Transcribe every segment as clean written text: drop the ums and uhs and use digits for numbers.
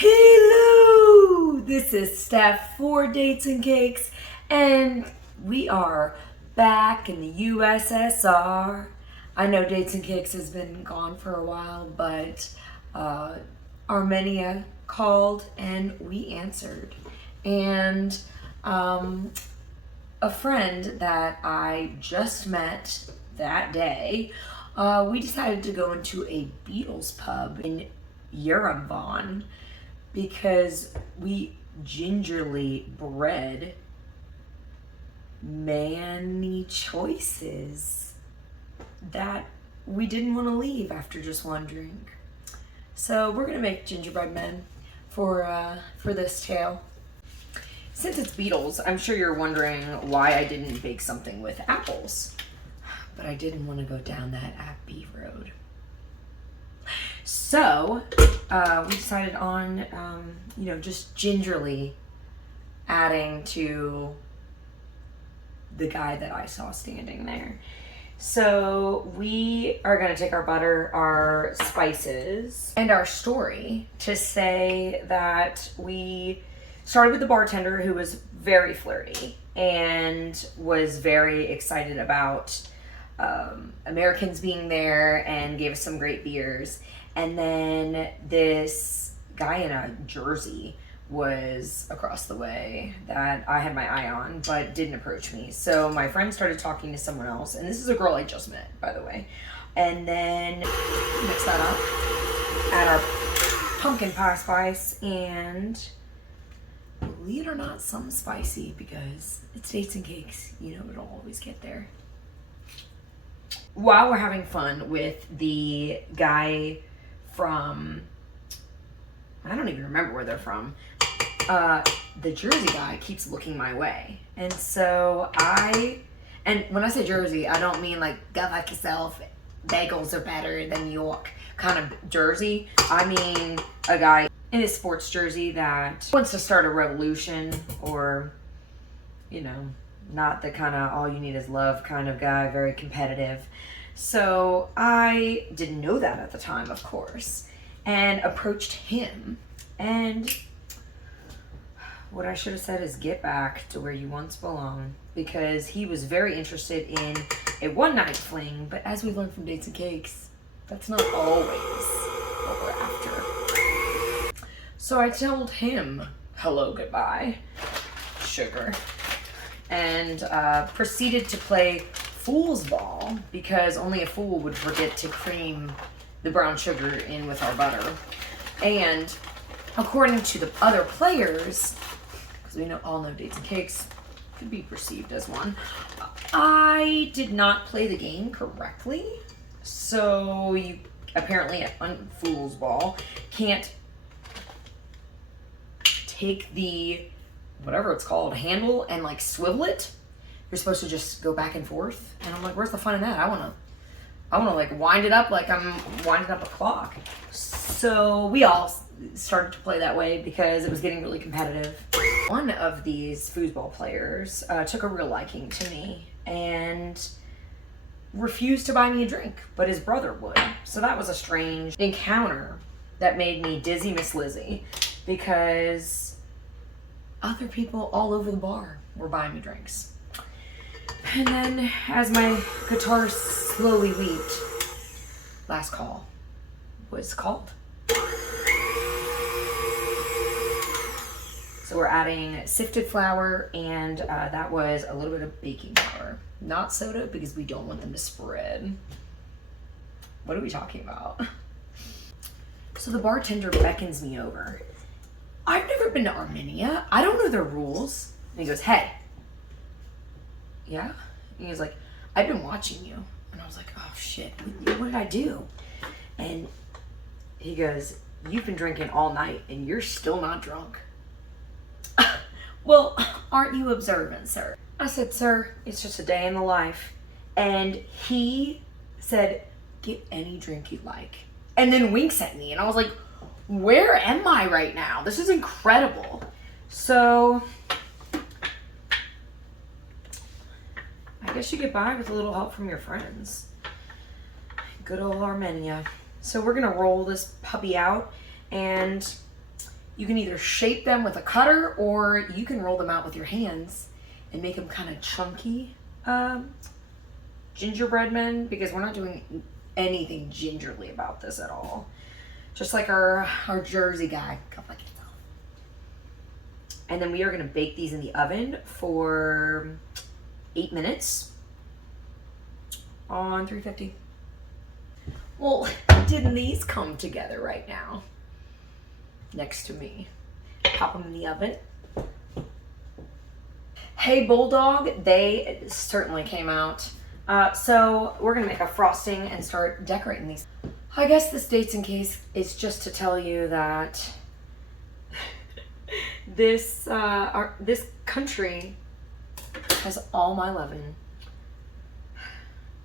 Hello! This is Fab Four Dates and Cakes, and we are back in the USSR. I know Dates and Cakes has been gone for a while, but Armenia called and we answered. And a friend that I just met that day, we decided to go into a Beatles pub in Yerevan because we gingerly bred many choices that we didn't want to leave after just one drink. So we're gonna make gingerbread men for this tale. Since it's Beatles, I'm sure you're wondering why I didn't bake something with apples, but I didn't want to go down that appy road. So we decided on, just gingerly adding to the guy that I saw standing there. So we are going to take our butter, our spices, and our story to say that we started with the bartender who was very flirty and was very excited about Americans being there and gave us some great beers. And then this guy in a jersey was across the way that I had my eye on but didn't approach me. So my friend started talking to someone else, and this is a girl I just met, by the way. And then mix that up, add our pumpkin pie spice, and believe it or not, some spicy because it's Dates and Cakes. You know, it'll always get there. While we're having fun with the guy from, I don't even remember where they're from, the Jersey guy keeps looking my way. And so and when I say Jersey, I don't mean like go like yourself, bagels are better than New York kind of Jersey. I mean a guy in his sports jersey that wants to start a revolution, or, not the kind of all you need is love kind of guy, very competitive. So I didn't know that at the time, of course, and approached him. And what I should have said is get back to where you once belong, because he was very interested in a one-night fling. But as we learned from Dates and Cakes, that's not always what we're after. So I told him hello, goodbye, sugar, and proceeded to play fool's ball, because only a fool would forget to cream the brown sugar in with our butter. And according to the other players, because we all know Dates and Cakes could be perceived as one, I did not play the game correctly. So you apparently on fool's ball can't take the whatever it's called handle and like swivel it. You're supposed to just go back and forth. And I'm like, where's the fun in that? I wanna like wind it up like I'm winding up a clock. So we all started to play that way because it was getting really competitive. One of these foosball players took a real liking to me and refused to buy me a drink, but his brother would. So that was a strange encounter that made me dizzy Miss Lizzie, because other people all over the bar were buying me drinks. And then, as my guitar slowly wept, last call was called. So we're adding sifted flour, and that was a little bit of baking powder. Not soda, because we don't want them to spread. What are we talking about? So the bartender beckons me over. I've never been to Armenia. I don't know their rules. And he goes, hey. Yeah? And he was like, I've been watching you. And I was like, oh shit, what did I do? And he goes, you've been drinking all night and you're still not drunk. Well, aren't you observant, sir? I said, sir, it's just a day in the life. And he said, get any drink you like. And then winks at me. And I was like, where am I right now? This is incredible. So I guess you get by with a little help from your friends. Good old Armenia. So we're gonna roll this puppy out, and You can either shape them with a cutter or you can roll them out with your hands and make them kind of chunky gingerbread men, because we're not doing anything gingerly about this at all. Just like our Jersey guy. Come like yourself. And then we are going to bake these in the oven for 8 minutes on 350. Well, didn't these come together right now? Next to me. Pop them in the oven. Hey Bulldog, they certainly came out. So we're gonna make a frosting and start decorating these. I guess this dates in case is just to tell you that this country has all my loving.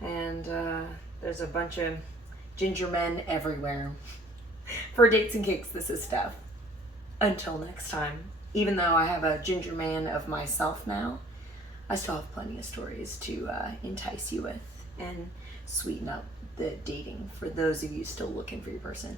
And there's a bunch of ginger men everywhere. For dates and cakes, this is Steph. Until next time, even though I have a ginger man of myself now, I still have plenty of stories to entice you with and sweeten up the dating for those of you still looking for your person.